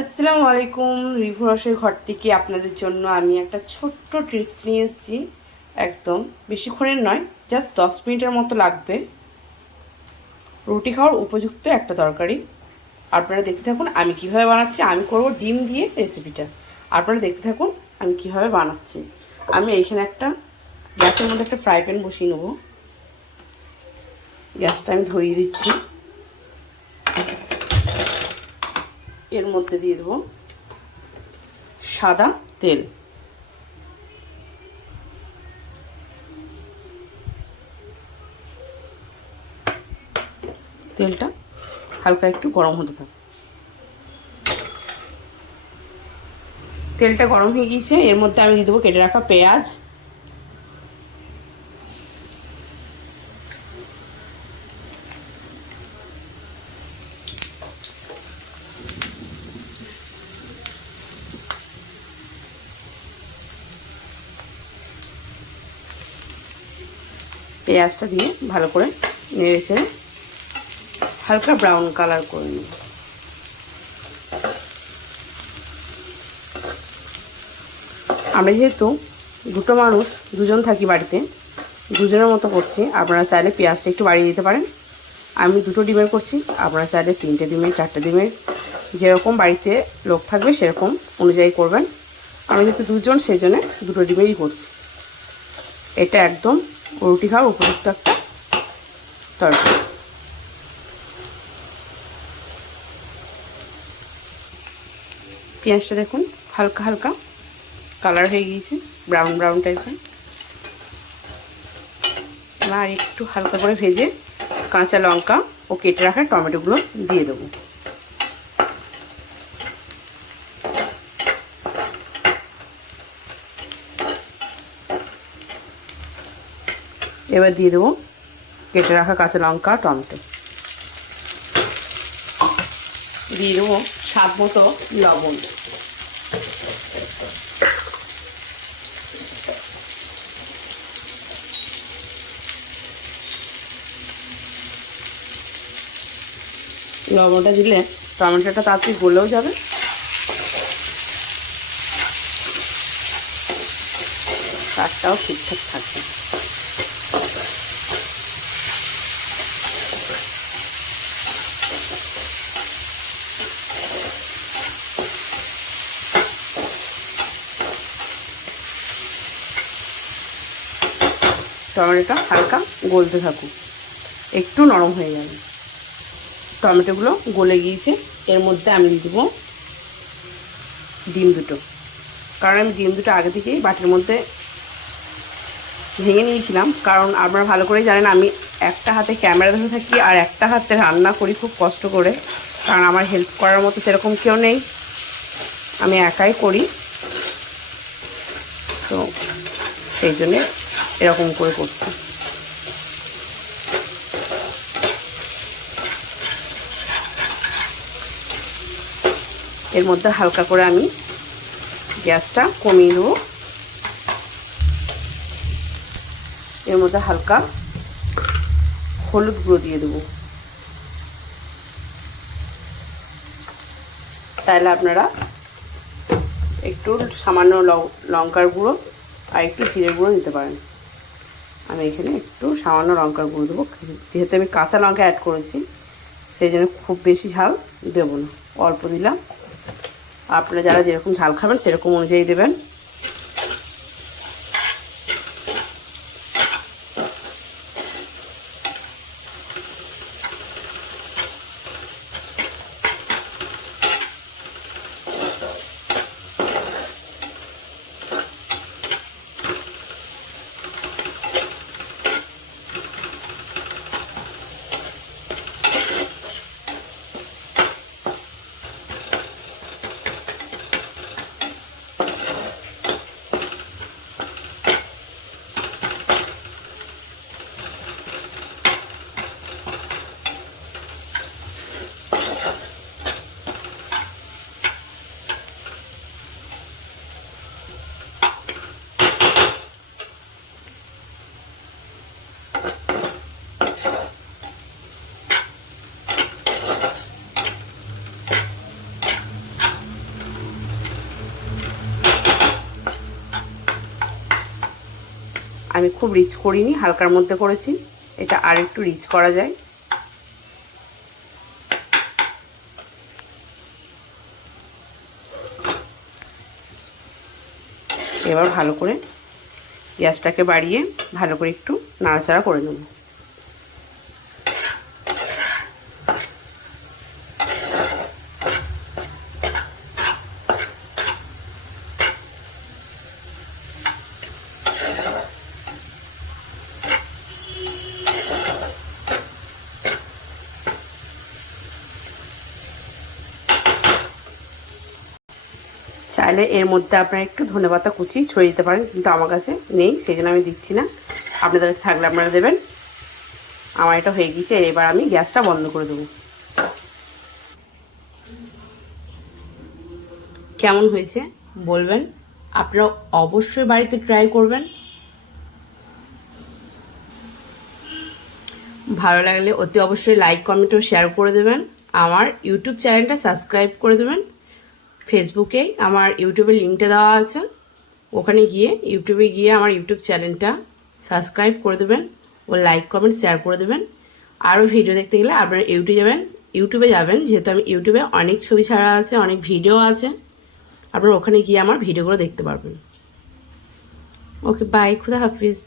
আসসালামু আলাইকুম। রিভু রসের ঘর থেকে আপনাদের জন্য আমি একটা ছোট্ট টিপস নিয়ে এসেছি। একদম বেশিক্ষণের নয়, জাস্ট 10 মিনিটের মতো লাগবে। রুটি খাওয়ার উপযুক্ত একটা তরকারি। আপনারা দেখতে থাকুন আমি কিভাবে বানাচ্ছি। আমি করব ডিম দিয়ে রেসিপিটা। আপনারা দেখতে থাকুন আমি কিভাবে বানাচ্ছি। আমি এইখানে একটা গ্যাসের মধ্যে একটা ফ্রাই প্যান বসিয়ে নেব। গ্যাসটা আমি ধরিয়ে দিচ্ছি। এর মধ্যে দিয়ে দেবো সাদা তেল। তেলটা হালকা একটু গরম হতে থাকে। তেলটা গরম হয়ে গিয়েছে, এর মধ্যে আমি দিয়ে দেবো কেটে রাখা পেঁয়াজ। পেঁয়াজটা দিয়ে ভালো করে নেড়ে চেড়ে হালকা ব্রাউন কালার করে নেব। আমরা যেহেতু দুটো মানুষ, দুজন থাকি বাড়িতে, দুজনের মতো করছি। আপনারা চাইলে পেঁয়াজটা একটু বাড়িয়ে দিতে পারেন। আমি দুটো ডিমের করছি, আপনারা চাইলে 3টে ডিমের, 4টে ডিমের, যেরকম বাড়িতে লোক থাকবে সেরকম অনুযায়ী করবেন। আমি যেহেতু দুজন সেই জন্য দুটো ডিমেরই করছি। এটা একদম রুটি খাওয়ার উপযুক্ত একটা তরকারি। পেঁয়াজটা দেখুন হালকা হালকা কালার হয়ে গিয়েছে, ব্রাউন ব্রাউন টাইপের। আর একটু হালকা করে ভেজে কাঁচা লঙ্কা ও কেটে রাখা টমেটোগুলো দিয়ে দেবো। এবার দিয়ে দেবো কেটে রাখা কাঁচা লঙ্কা, টমেটো। দিয়ে দেবো স্বাদ মতো লবণ। লবণটা দিলে টমেটোটা তাড়াতাড়ি গলেও যাবে, স্বাদটাও ঠিকঠাক থাকবে। টমেটোটা হালকা গলতে থাকুক, একটু নরম হয়ে যাবে। টমেটোগুলো গলে গিয়েছে, এর মধ্যে আমি দিয়ে দেবো ডিম দুটো। কারণ আমি ডিম দুটো আগে থেকেই বাটির মধ্যে ভেঙে নিয়েছিলাম। কারণ আপনারা ভালো করেই জানেন আমি একটা হাতে ক্যামেরা ধরে থাকি আর একটা হাতে রান্না করি খুব কষ্ট করে। কারণ আমার হেল্প করার মতো সেরকম কেউ নেই, আমি একাই করি। তো সেই জন্যে এরকম করে করছি। এর মধ্যে হালকা করে আমি গ্যাসটা কমিয়ে দেবো। এর মধ্যে হালকা হলুদ গুঁড়ো দিয়ে দেবো। চাইলে আপনারা একটু সামান্য লঙ্কার গুঁড়ো আর একটু জিরের গুঁড়ো দিতে পারেন। আমি এখানে একটু সামান্য লঙ্কার গুঁড়ো দেবো, যেহেতু আমি কাঁচা লঙ্কা অ্যাড করেছি সেই জন্য খুব বেশি ঝাল দেবো না, অল্প দিলাম। আপনারা যারা যেরকম ঝাল খাবেন সেরকম অনুযায়ী দেবেন। আমি খুব রিচ করিনি, হালকার মধ্যে করেছি। এটা আর একটু রিচ করা যায়। এবার ভালো করে গ্যাসটাকে বাড়িয়ে ভালো করে একটু নাড়াচাড়া করে নেব। চাইলে এর মধ্যে আপনারা একটু ধনেপাতা কুচি ছড়িয়ে দিতে পারেন, কিন্তু আমার কাছে নেই, সেই জন্য আমি দিচ্ছি না। আপনাদের কাছে থাকলে আপনারা দেবেন। আমার এটা হয়ে গিয়েছে, এবার আমি গ্যাসটা বন্ধ করে দেবো। কেমন হয়েছে বলবেন, আপনারা অবশ্যই বাড়িতে ট্রাই করবেন। ভালো লাগলে অতি অবশ্যই লাইক, কমেন্ট ও শেয়ার করে দেবেন। আমার ইউটিউব চ্যানেলটা সাবস্ক্রাইব করে দেবেন। ফেসবুকে আমার ইউটিউবের লিঙ্কটা দেওয়া আছে, ওখানে গিয়ে ইউটিউবে গিয়ে আমার ইউটিউব চ্যানেলটা সাবস্ক্রাইব করে দেবেন ও লাইক, কমেন্ট, শেয়ার করে দেবেন। আরও ভিডিও দেখতে গেলে আপনারা ইউটিউবে যাবেন, যেহেতু আমি ইউটিউবে অনেক ছবি ছাড়া আছে, অনেক ভিডিও আছে, আপনারা ওখানে গিয়ে আমার ভিডিওগুলো দেখতে পারবেন। ওকে, বাই, খুদা হাফিজ।